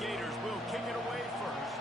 Gators will kick it away first.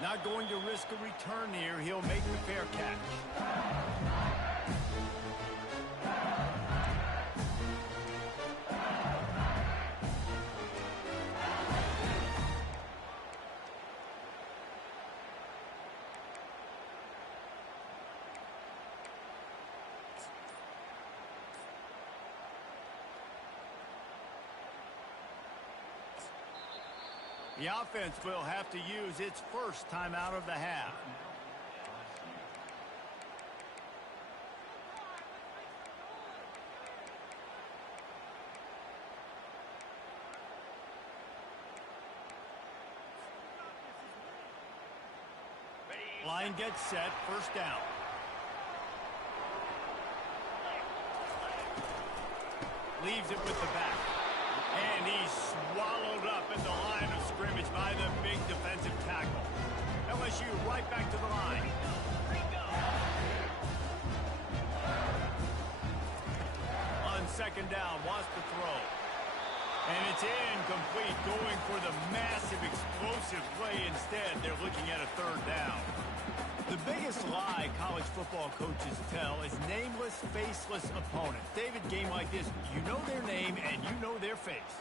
Not going to risk a return here. He'll make the fair catch. The offense will have to use its first timeout of the half. Line gets set, first down. Leaves it with the back. And he's swallowed up at the line of scrimmage by the big defensive tackle. LSU right back to the line. On second down, wants to throw. And it's incomplete, going for the massive explosive play instead. They're looking at a third down. The biggest lie college football coaches tell is nameless, faceless opponents. David, game like this, you know their name and you know their face.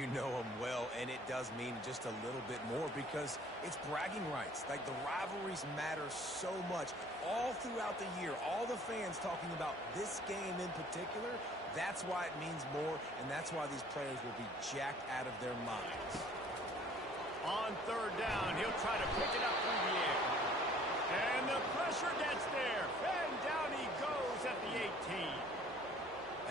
You know them well, and it does mean just a little bit more because it's bragging rights. Like, the rivalries matter so much all throughout the year. All the fans talking about this game in particular, that's why it means more, and that's why these players will be jacked out of their minds. On third down, he'll try to pick it up through the air. And the pressure gets there. And down he goes at the 18.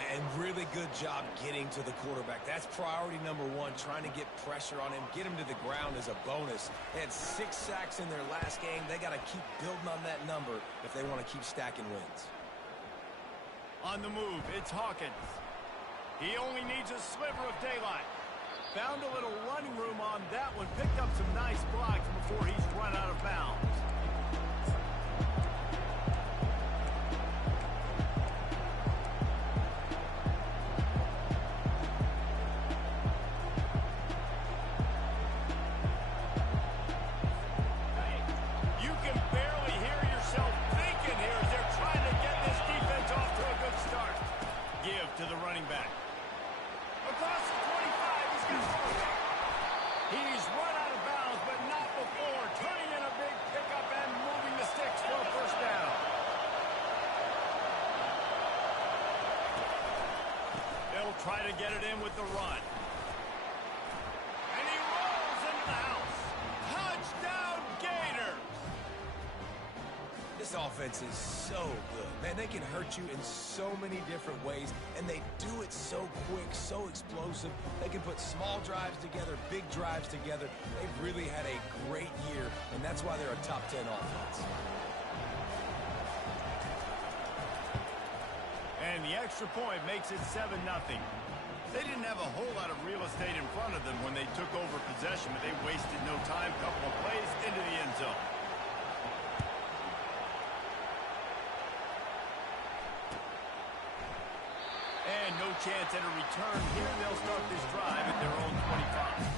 And really good job getting to the quarterback. That's priority number one, trying to get pressure on him. Get him to the ground as a bonus. They had 6 sacks in their last game. They got to keep building on that number if they want to keep stacking wins. On the move, it's Hawkins. He only needs a sliver of daylight. Found a little running room on that one. Picked up some nice blocks before he's run out of bounds. To the running back. Across the 25, he's got it. He's run out of bounds, but not before. Turning in a big pickup and moving the sticks for a first down. They'll try to get it in with the run. And he rolls into the house. Touchdown, Gators! This offense is so good. Man, they can hurt you in so many different ways, and they do it so quick, so explosive. They can put small drives together, big drives together. They've really had a great year, and that's why they're a top 10 offense. And the extra point makes it 7-0. They didn't have a whole lot of real estate in front of them when they took over possession, but they wasted no time. Couple of plays into the end zone. And no chance at a return here. They'll start this drive at their own 25.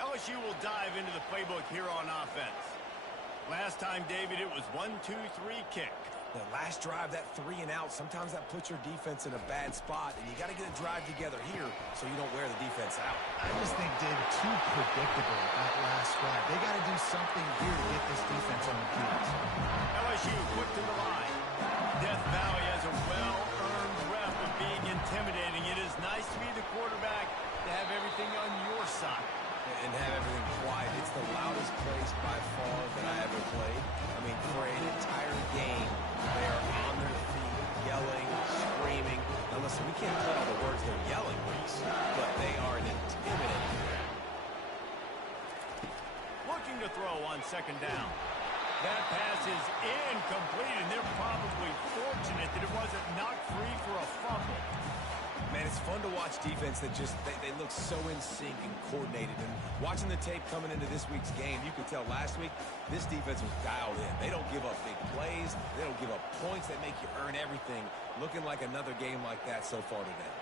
LSU will dive into the playbook here on offense. Last time, David, it was 1-2-3 kick. The last drive, that 3 and out, sometimes that puts your defense in a bad spot, and you got to get a drive together here so you don't wear the defense out. I just think, David, too predictable that last drive. They got to do something here to get this defense on the heels. LSU quick to the line. Death Valley has a well-earned rep of being intimidating. It is nice to be the quarterback, to have everything on your side. And have everything quiet. It's the loudest place by far that I ever played. I mean, for an entire game, they are on their feet, yelling, screaming. Now listen, we can't play all the words they're yelling, Reese, but they are an intimidating threat. Looking to throw on second down. That pass is incomplete, and they're probably fortunate that it wasn't knocked free for a fumble. Man, it's fun to watch defense that just, they look so in sync and coordinated. And watching the tape coming into this week's game, you could tell last week this defense was dialed in. They don't give up big plays. They don't give up points that make you earn everything. Looking like another game like that so far today.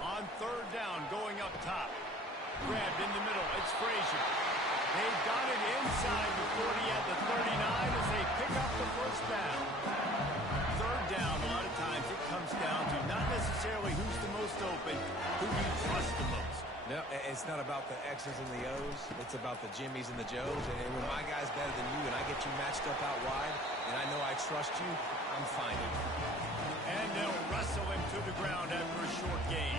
On third down, going up top. Grabbed in the middle. It's Frazier. They've got it inside the 40 at the 39 as they pick up the first down. Third down, a lot of times it comes down to not necessarily who's the most open, who do you trust the most. No, it's not about the X's and the O's. It's about the Jimmys and the Joes. And when my guy's better than you and I get you matched up out wide and I know I trust you, I'm finding it. And they'll wrestle him to the ground after a short gain.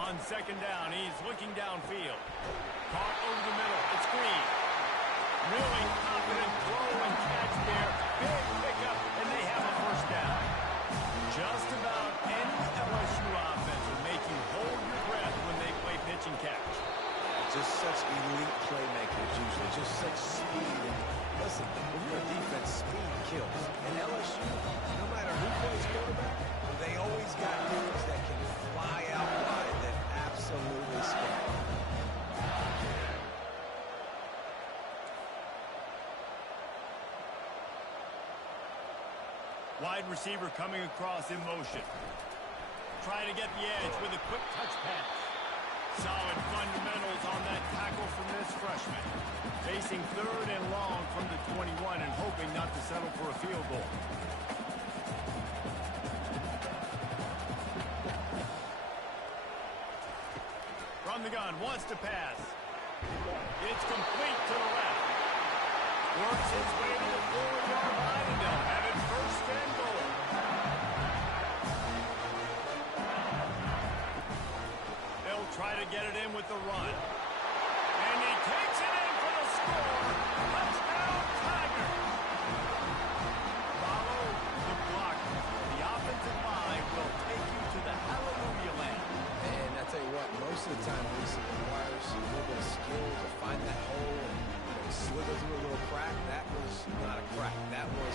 On second down, he's looking downfield. Caught over the middle. It's Green. Really confident throw and catch there. Big pickup, and they have a first down. Just about any LSU offense will make you hold your breath when they play pitch and catch. Just such elite playmakers usually. Just such speed. And listen, when you're a defense, speed kills. And LSU, no matter who plays quarterback, they always got dudes that can fly out wide that absolutely scare. Wide receiver coming across in motion. Trying to get the edge with a quick touch pass. Solid fundamentals on that tackle from this freshman. Facing third and long from the 21 and hoping not to settle for a field goal. From the gun, wants to pass. It's complete to the left. Works his way to the 4-yard line, and they'll have it first and goal. They'll try to get it in with the run. And he takes it in for the score. Touchdown, Tiger. Follow the block. The offensive line will take you to the hallelujah land. And I tell you what, most of the time, Lisa, it requires a little bit of skill to find that hole and slither through a little crack. That was not a crack. That was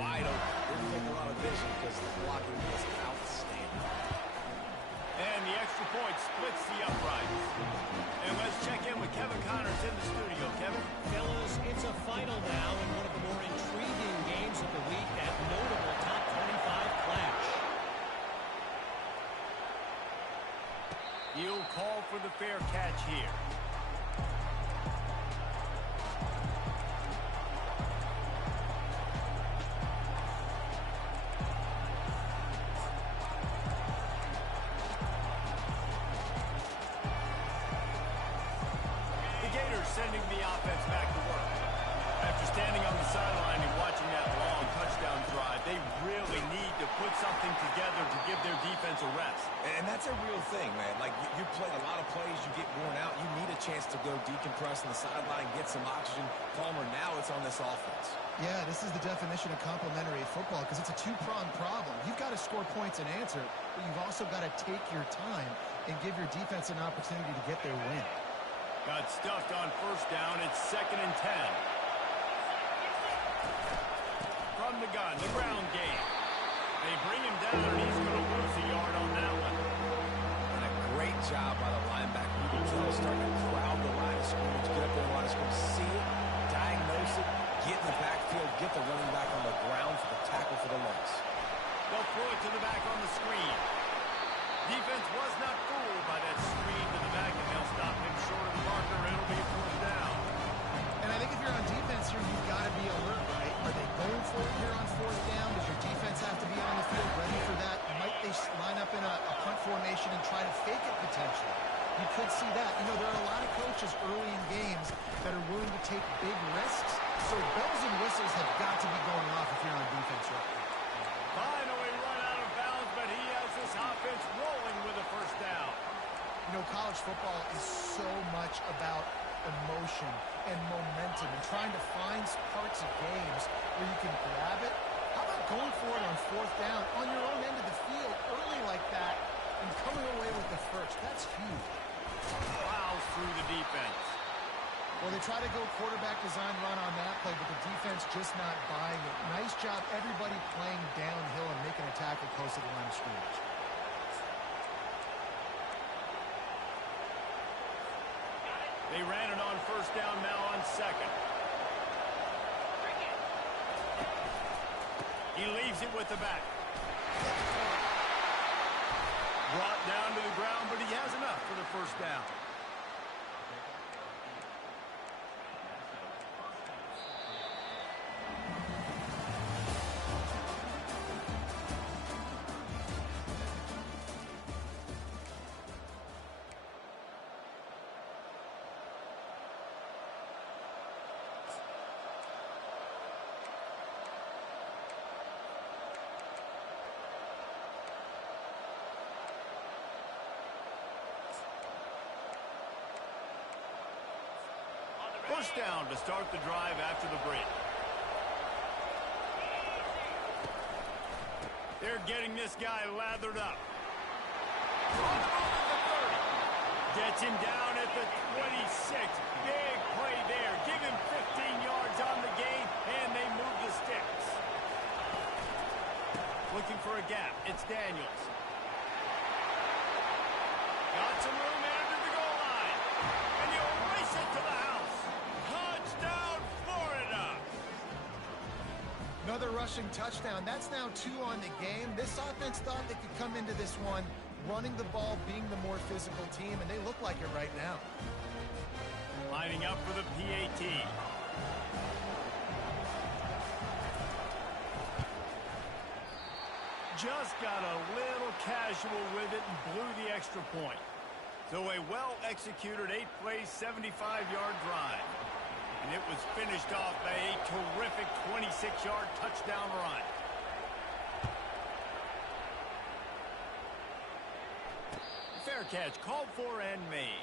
wide open. Didn't take a lot of vision because the blocking was outstanding. And the extra point splits the uprights. And let's check in with Kevin Connors in the studio. Kevin? Fellas, it's a final now in one of the more intriguing games of the week, that notable top 25 clash. He'll call for the fair catch here. The Gators sending the offense back to work. After standing on the sideline and watching that long touchdown drive, they really need to put something together to give their defense a rest. And that's a real thing, man. Like, you play a lot of plays, you get worn out. You need a chance to go decompress on the sideline, get some oxygen. Palmer, now it's on this offense. Yeah, this is the definition of complementary football because it's a two-pronged problem. You've got to score points and answer, but you've also got to take your time and give your defense an opportunity to get their win. Got stuffed on first down. It's 2nd and 10. From the gun, the ground game. They bring him down, and he's going to lose a yard on that one. And a great job by the linebacker. You can tell starting to crowd the line of scrimmage, get up there in the line of scrimmage, see it, diagnose it, get in the backfield, get the running back on the ground for the tackle for the loss. They'll throw it to the back on the screen. Defense was not fooled by that screen to the back, and they'll stop him short of the marker. It'll be a 4th down. And I think if you're on defense here, you've got to be alert, right? Are they going for it here on 4th down? Does your defense have to be on the field ready for that? Might they line up in a punt formation and try to fake it potentially? You could see that. You know, there are a lot of coaches early in games that are willing to take big risks. So bells and whistles have got to be going off if you're on defense right now. Finally run out of bounds, but he has this offense rolling with a first down. You know, college football is so much about emotion and momentum and trying to find parts of games where you can grab it. How about going for it on fourth down on your own end of the field early like that and coming away with the first. That's huge. Plows through the defense. Well, they try to go quarterback design run on that play, but the defense just not buying it. Nice job, everybody playing downhill and making a tackle close to the line of scrimmage. They ran it on first down, now on second. He leaves it with the back. Brought down to the ground, but he has enough for the first down. First down to start the drive after the break. They're getting this guy lathered up. On the move at the 30. Gets him down at the 26. Big play there. Give him 15 yards on the gain, and they move the sticks. Looking for a gap. It's Daniels. Got some room after the goal line. And you'll race it to the house. Touchdown, Florida! Another rushing touchdown. That's now 2 on the game. This offense thought they could come into this one running the ball, being the more physical team, and they look like it right now. Lining up for the PAT. Just got a little casual with it and blew the extra point. So a well-executed 8-play, 75-yard drive. And it was finished off by a terrific 26-yard touchdown run. Fair catch called for and made.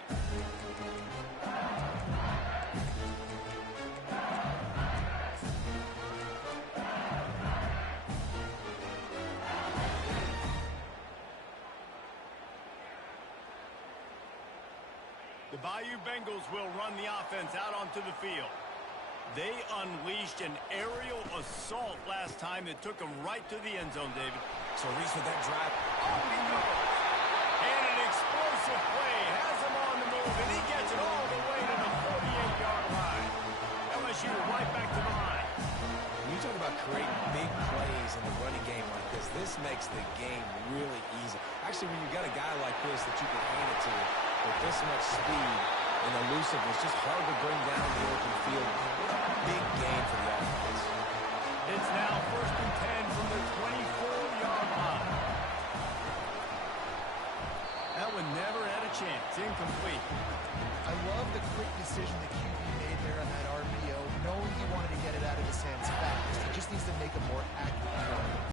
The Bayou Bengals will run the offense out onto the field. They unleashed an aerial assault last time that took them right to the end zone, David. So Reese with that drive. Oh, he goes! And an explosive play has him on the move, and he gets it all the way to the 48-yard line. LSU right back to the line. When you talk about creating big plays in the running game like this makes the game really easy. Actually, when you've got a guy like this that you can hand it to with this much speed and elusiveness, just hard to bring down the open field. What a big game for the offense. It's now 1st and 10 from the 24-yard line. That one never had a chance. Incomplete.